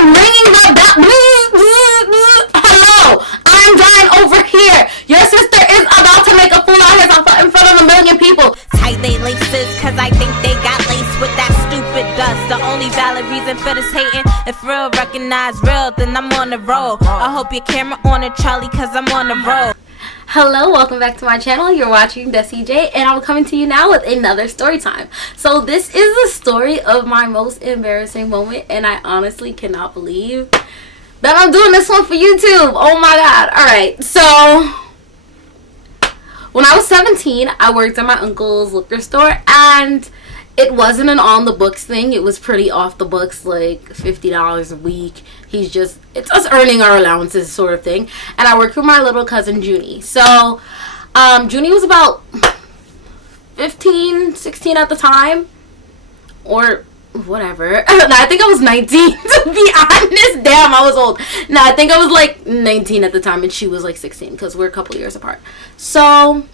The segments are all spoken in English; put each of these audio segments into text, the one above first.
am ringing the bell. Hello, I'm dying over here. Your sister is about to make a fool out of herself in front of a million people. Tie they laces, cause I think they got laced with that stupid dust. The only valid reason for this hating, if real recognize real, then I'm on the roll. I hope your camera on it, Charlie, cause I'm on the roll. Hello, welcome back to my channel. You're watching Desi J, and I'm coming to you now with another story time. So this is the story of my most embarrassing moment, and I honestly cannot believe that I'm doing this one for YouTube. Oh my god. Alright, so when I was 17, I worked at my uncle's liquor store, and it wasn't an on the books thing. It was pretty off the books, like $50 a week. It's us earning our allowances sort of thing. And I worked with my little cousin Junie. So Junie was about 15, 16 at the time, or whatever. I think I was 19 to be honest. Damn, I was old. No, I think I was like 19 at the time, and she was like 16 because we're a couple years apart. So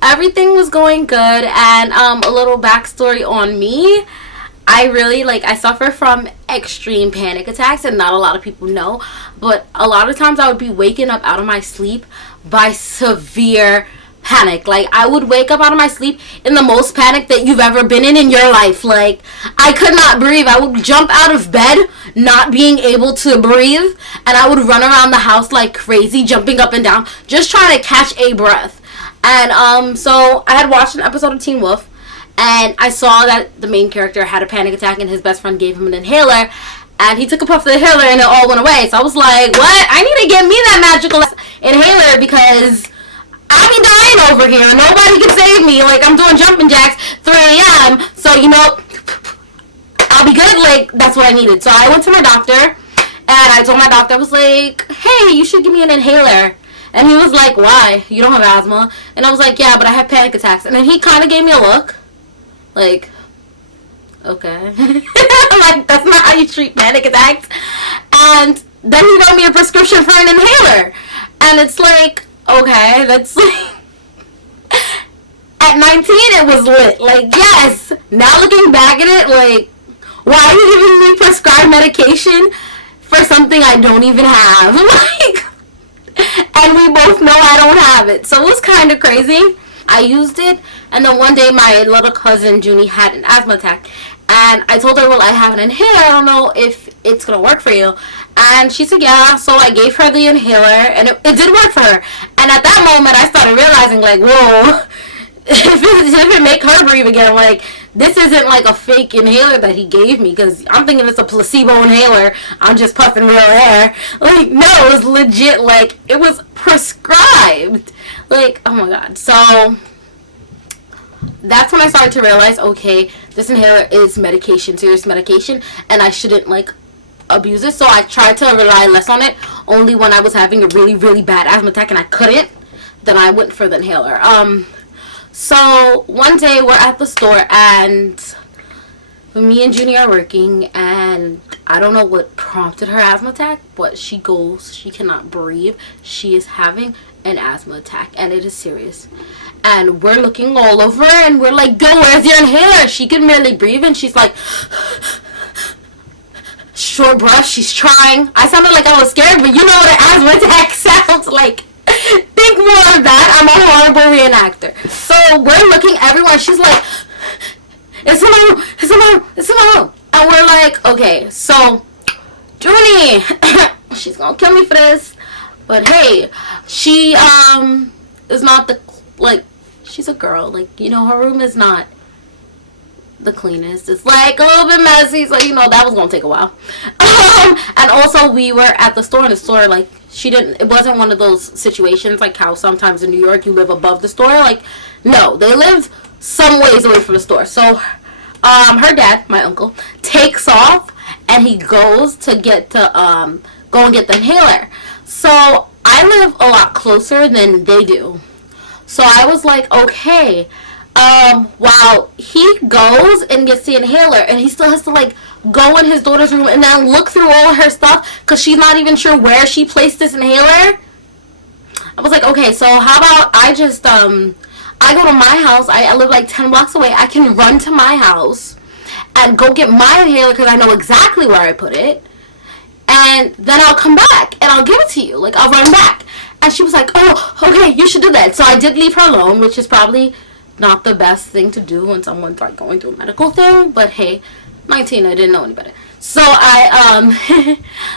everything was going good, and a little backstory on me. I suffer from extreme panic attacks, and not a lot of people know, but a lot of times I would be waking up out of my sleep by severe panic. Like, I would wake up out of my sleep in the most panic that you've ever been in your life. Like, I could not breathe. I would jump out of bed not being able to breathe, and I would run around the house like crazy, jumping up and down, just trying to catch a breath. And so I had watched an episode of Teen Wolf, and I saw that the main character had a panic attack, and his best friend gave him an inhaler, and he took a puff of the inhaler, and it all went away. So I was like, what? I need to get me that magical inhaler, because I be dying over here. Nobody can save me. Like, I'm doing jumping jacks 3 a.m. So, you know, I'll be good. Like, that's what I needed. So I went to my doctor, and I told my doctor, I was like, hey, you should give me an inhaler. And he was like, why? You don't have asthma? And I was like, yeah, but I have panic attacks. And then he kind of gave me a look. Like, okay. Like, that's not how you treat panic attacks. And then he wrote me a prescription for an inhaler. And it's like, okay, that's like... At 19, it was lit. Like, yes. Now looking back at it, like, why are you giving me prescribed medication for something I don't even have? Like... And we both know I don't have it. So it was kind of crazy. I used it, and then one day my little cousin Junie had an asthma attack, and I told her, well, I have an inhaler, I don't know if it's gonna work for you. And she said yeah. So I gave her the inhaler, and it did work for her. And at that moment I started realizing, like, whoa, if it make her breathe again, like, this isn't like a fake inhaler that he gave me, because I'm thinking it's a placebo inhaler, I'm just puffing real air. Like, no, it was legit. Like, it was prescribed. Like, oh my god. So that's when I started to realize, okay, this inhaler is medication, serious medication, and I shouldn't, like, abuse it. So I tried to rely less on it. Only when I was having a really, really bad asthma attack and I couldn't, then I went for the inhaler. So one day we're at the store, and me and Junie are working, and I don't know what prompted her asthma attack, but she goes, she cannot breathe. She is having an asthma attack, and it is serious. And we're looking all over, and we're like, girl, where's your inhaler? She can barely breathe, and she's like, short breath, she's trying. I sounded like I was scared, but you know what an asthma attack sounds like. Think more of that. I'm a horrible reenactor. So we're looking everywhere. She's like, it's in my room, it's in my room, it's in my room. And we're like, okay, so Junie, she's gonna kill me for this, but hey, she is not the, like, she's a girl, like, you know, her room is not the cleanest. It's like a little bit messy, so you know that was gonna take a while. And also we were at the store, and the store, like, it wasn't one of those situations like how sometimes in New York you live above the store. Like, no, they live some ways away from the store. So her dad, my uncle, takes off, and he goes to go and get the inhaler. So I live a lot closer than they do. So I was like, okay, while he goes and gets the inhaler, and he still has to, like, go in his daughter's room and then look through all her stuff because she's not even sure where she placed this inhaler. I was like, okay, so how about I just I go to my house. I live like 10 blocks away. I can run to my house and go get my inhaler because I know exactly where I put it. and then I'll come back and I'll give it to you. Like, I'll run back. And she was like, oh, okay, you should do that. So I did leave her alone, which is probably not the best thing to do when someone's like going through a medical thing. But hey, 19, I didn't know any better. So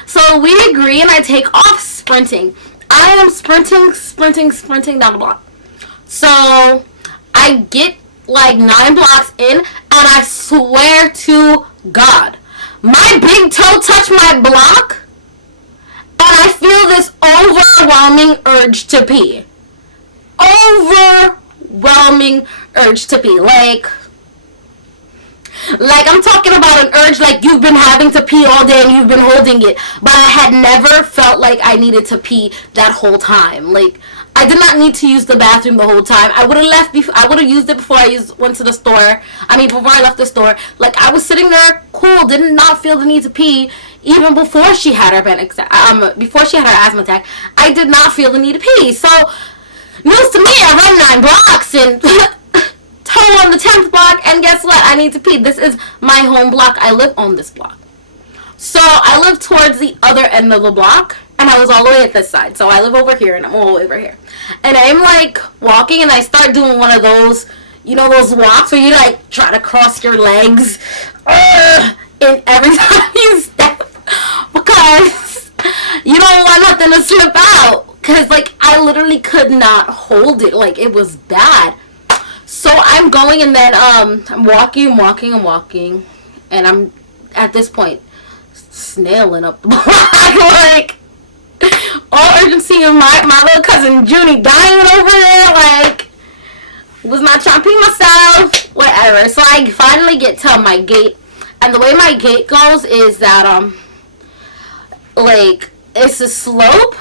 so we agree, and I take off sprinting. I am sprinting down the block. So I get like 9 blocks in, and I swear to God, my big toe touched my block, and I feel this overwhelming urge to pee. Overwhelming urge to pee. Like I'm talking about an urge like you've been having to pee all day and you've been holding it. But I had never felt like I needed to pee that whole time. Like, I did not need to use the bathroom the whole time. I would have used it before I went to the store. Before I left the store. Like, I was sitting there cool, did not feel the need to pee. Even before she had her before she had her asthma attack, I did not feel the need to pee. So, news to me, I run 9 blocks and toe on the 10th block, and guess what? I need to pee. This is my home block. I live on this block. So I live towards the other end of the block, and I was all the way at this side. So I live over here, and I'm all the way over here. And I'm like walking, and I start doing one of those, you know, those walks where you like try to cross your legs, and every time you step, because you don't want nothing to slip out. Because like I literally could not hold it. Like, it was bad. So I'm going, and then I'm walking, and I'm at this point snailing up the block, like all urgency, and my little cousin Junie dying over there, like was not trying to pee myself, whatever. So I finally get to my gate, and the way my gate goes is that like it's a slope,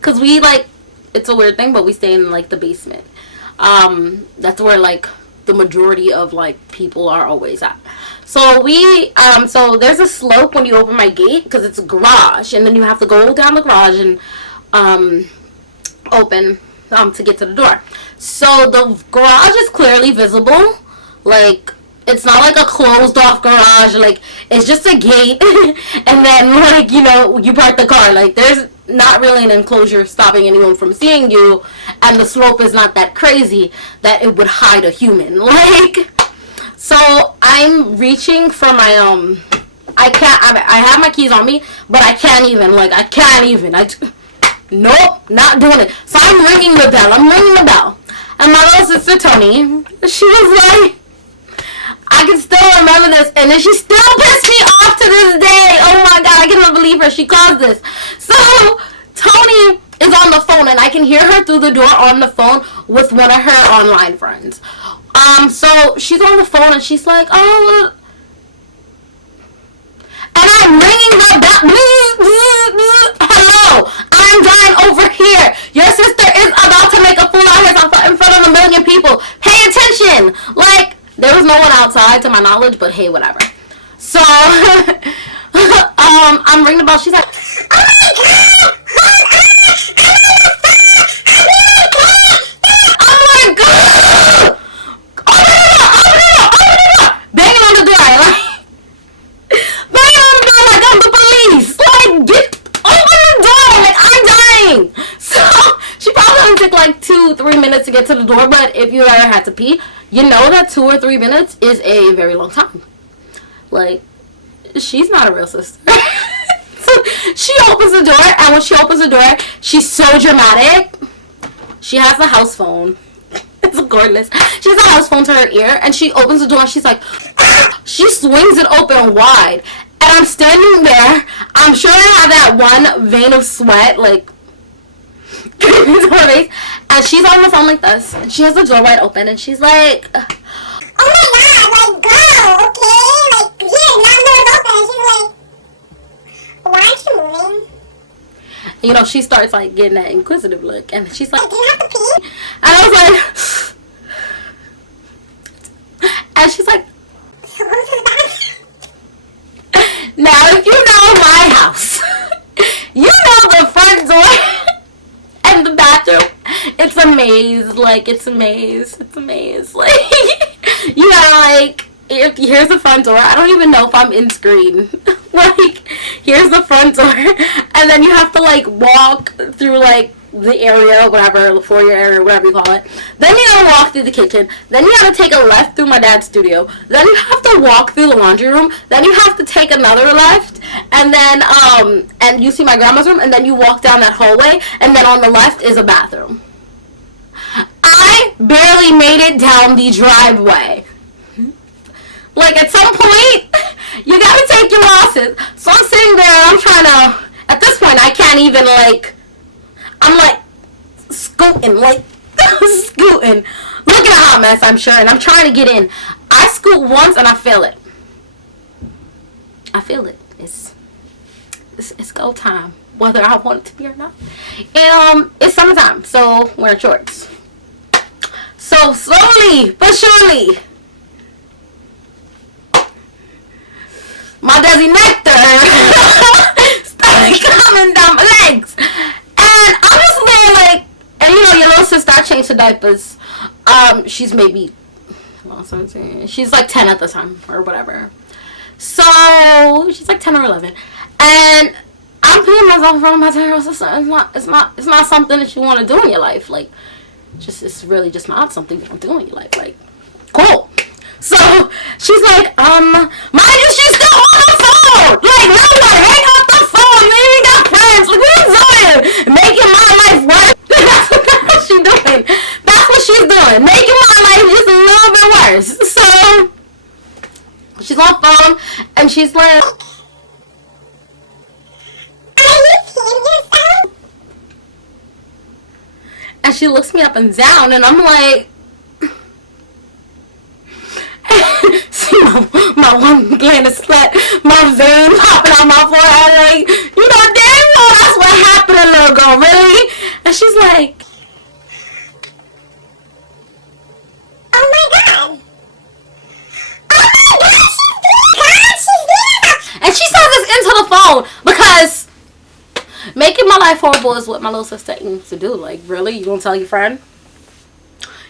cause we like, it's a weird thing, but we stay in like the basement. That's where like the majority of like people are always at. So so there's a slope when you open my gate, because it's a garage, and then you have to go down the garage and open to get to the door. So the garage is clearly visible. Like, it's not like a closed off garage. Like, it's just a gate, and then like, you know, you park the car. Like, there's not really an enclosure stopping anyone from seeing you, and the slope is not that crazy that it would hide a human. Like, so I'm reaching for my I have my keys on me, but I can't even. Nope, not doing it. So I'm ringing the bell, and my little sister Tony, she was like, I can still remember this, and then she still pissed me off to this day. Oh my God, I cannot believe her. She caused this. So Tony is on the phone, and I can hear her through the door on the phone with one of her online friends. So she's on the phone, and she's like, oh, and I'm ringing the bell. Hello, I'm dying over here. Your sister is about to make a fool out of herself in front of 1 million people. Pay attention. Like, there was no one outside to my knowledge, but hey, whatever. So, I'm ringing the bell. She's like, oh my God, I'm like, God, open it up, banging on the door, like, banging on the door like I'm the police. Like, open the door, like, I'm dying. So, she probably only took like 2-3 minutes to get to the door, but if you ever had to pee, you know that 2 or 3 minutes is a very long time. Like, she's not a real sister. So she opens the door, and when she opens the door, she's so dramatic. She has the house phone. It's gorgeous. She has a house phone to her ear, and she opens the door, and she's like, she swings it open wide. And I'm standing there. I'm sure I have that one vein of sweat, like, and she's on the phone like this, and she has the door wide open, and she's like, oh my God, like, girl, okay, like, yeah, now the door's open, and she's like, why aren't you moving? You know, she starts like getting that inquisitive look, and she's like, do you have to pee? And I was like, and she's like, so go to the bathroom. Now, if you know my house, you know the front door and the bathroom, it's a maze. Like, it's a maze. Like, you know, like, if here's the front door, I don't even know if I'm in screen. Like, here's the front door, and then you have to like walk through like the area, whatever, the foyer area, whatever you call it. Then you gotta walk through the kitchen. Then you gotta take a left through my dad's studio. Then you have to walk through the laundry room. Then you have to take another left, and then and you see my grandma's room, and then you walk down that hallway, and then on the left is a bathroom. I barely made it down the driveway. Like, at some point, you gotta take your losses. So I'm sitting there, and I'm trying to, at this point, I can't even, like, I'm, like, scooting, like, scooting. Look at the hot mess, I'm sure, and I'm trying to get in. I scoot once, and I feel it. I feel it. It's go time, whether I want it to be or not. And, it's summertime, so wearing shorts. So, slowly but surely, my Desi nectar started coming down my legs. And I'm just there like, and you know, your little sister, I changed her diapers. She's maybe, well, 17. She's like 10 at the time, or whatever. So, she's like 10 or 11. And I'm peeing myself in front of my 10-year-old sister. It's not something that you want to do in your life. Like, it's really just not something you want to do in your life. Like, cool. So, she's like, mind you, she's still on the phone! Like, no one, hang up the phone! You ain't got friends! Like, what are you doing? Making my life worse! That's what she's doing. That's what she's doing. Making my life just a little bit worse. So, she's on the phone, and she's like, and she looks me up and down, and I'm like, see my one gland of sweat, my vein popping out my forehead, like, you know, damn, no, that's what happened, little girl, really? And she's like, oh my god. Oh my god, she's doing. And she says this into the phone because making my life horrible is what my little sister aims to do. Like, really? You gonna tell your friend?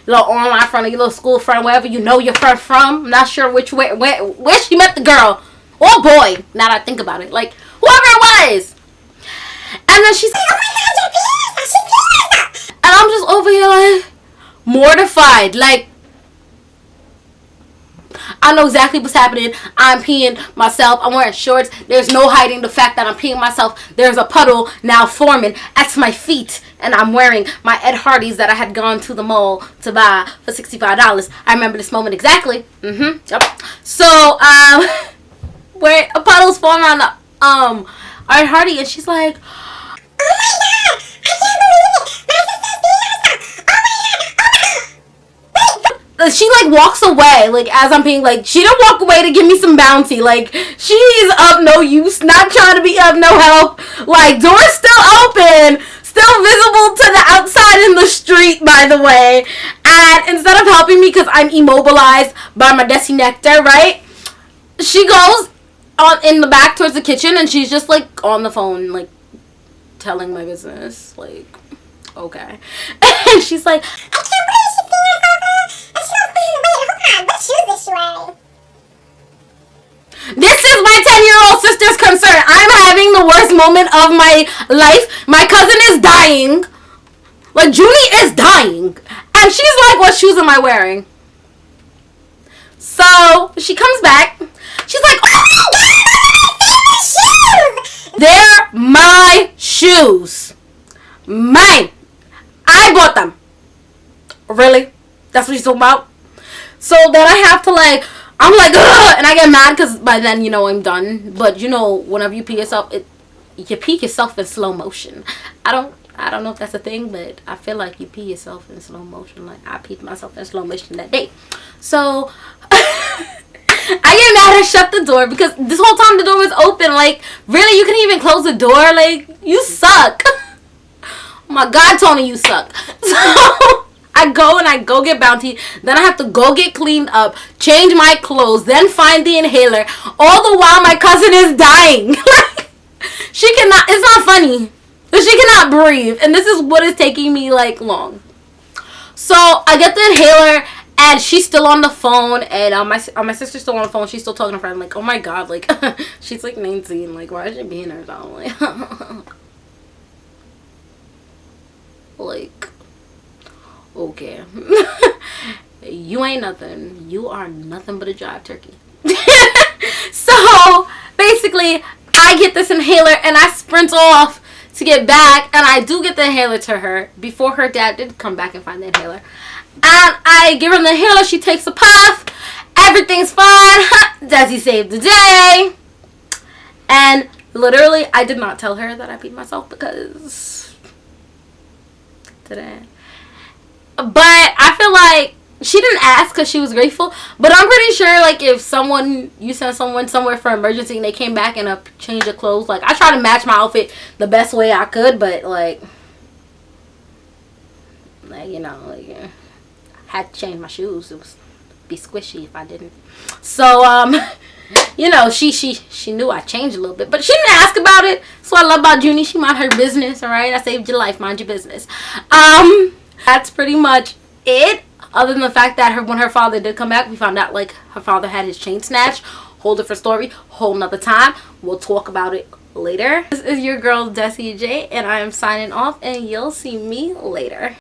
Your little online friend or your little school friend, wherever you know your friend from. I'm not sure which way, where she met the girl or boy, now that I think about it. Like, whoever it was. And then she's like, oh my god, you're penis. She's penis. And I'm just over here like, mortified. Like, I know exactly what's happening. I'm peeing myself. I'm wearing shorts. There's no hiding the fact that I'm peeing myself. There's a puddle now forming at my feet. And I'm wearing my Ed Hardys that I had gone to the mall to buy for $65. I remember this moment exactly. Yep. So, where a puddle's forming on the, Ed Hardy. And she's like, oh my god, I can't believe it. My sister's peeing herself. Oh my god. She like walks away, like, as I'm being like, she didn't walk away to give me some bounty. Like, she's of no use, not trying to be of no help. Like, door's still open, still visible to the outside in the street, by the way. And instead of helping me because I'm immobilized by my Desi nectar, right? She goes on in the back towards the kitchen, and she's just like on the phone, like telling my business. Like, okay. And she's like, I can't believe she peed herself. And she was being, wait, hold on, what shoes is she wearing? This is my 10-year-old sister's concern. I'm having the worst moment of my life. My cousin is dying. Like, Julie is dying. And she's like, what shoes am I wearing? So, she comes back. She's like, oh my god, shoes! They're my shoes. Mine. I bought them. Really? That's what she's talking about? So then I have to like, I'm like, ugh, and I get mad because by then, you know, I'm done. But you know, whenever you pee yourself, you pee yourself in slow motion. I don't know if that's a thing, but I feel like you pee yourself in slow motion. Like, I peed myself in slow motion that day. So I get mad and shut the door because this whole time the door was open. Like, really, you couldn't even close the door? Like, you suck. Oh my god, Tony, you suck. So I go get bounty. Then I have to go get cleaned up, change my clothes, then find the inhaler. All the while my cousin is dying. She cannot, it's not funny, but she cannot breathe. And this is what is taking me like long. So I get the inhaler And she's still on the phone, and my sister's still on the phone. She's still talking to her friend, like, oh my god, like, she's like 19, like, why is she being her phone? Like, okay. You ain't nothing. You are nothing but a jive turkey. So, basically, I get this inhaler, and I sprint off to get back, and I do get the inhaler to her before her dad did come back and find the inhaler. And I give her the inhaler. She takes a puff. Everything's fine. Desi saved the day. And literally, I did not tell her that I peed myself because today. But I feel like she didn't ask because she was grateful. But I'm pretty sure, like, if you sent someone somewhere for emergency and they came back in a change of clothes, like, I try to match my outfit the best way I could, but like you know, like, yeah. Had to change my shoes. It was be squishy if I didn't. So you know, she knew I changed a little bit, but she didn't ask about it. So I love about Junie. She mind her business. All right, I saved your life. Mind your business. That's pretty much it. Other than the fact that when her father did come back, we found out like her father had his chain snatched. Whole different story. Whole nother time. We'll talk about it later. This is your girl Desi J, and I am signing off, and you'll see me later.